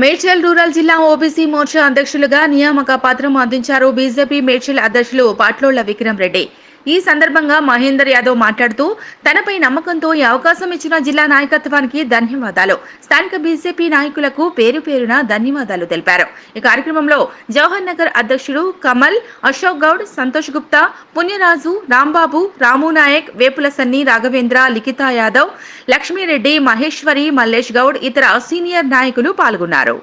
Medchal rural జిల్లా OBC Morcha అధ్యక్షులుగా నియామక పత్రం అందించారు బీజేపీ మేడ్చల్ అధ్యక్షులు పాట్లోళ్ళ విక్రమ్ రెడ్డి. ఈ సందర్భంగా మహేందర్ యాదవ్ మాట్లాడుతూ తనపై నమ్మకంతో ఈ అవకాశం ఇచ్చిన జిల్లా నాయకత్వానికి ధన్యవాదాలు. స్థానిక బీజేపీ నాయకులకు పేరు పేరున ధన్యవాదాలు తెలిపారు. ఈ కార్యక్రమంలో జవహర్ నగర్ అధ్యక్షుడు కమల్ అశోక్ గౌడ్ సంతోష్ గుప్తా పుణ్యరాజు రాంబాబు రాము నాయక్ వేపుల సన్ని రాఘవేంద్ర లిఖితా యాదవ్ లక్ష్మీరెడ్డి మహేశ్వరి మల్లేష్ గౌడ్ ఇతర సీనియర్ నాయకులు పాల్గొన్నారు.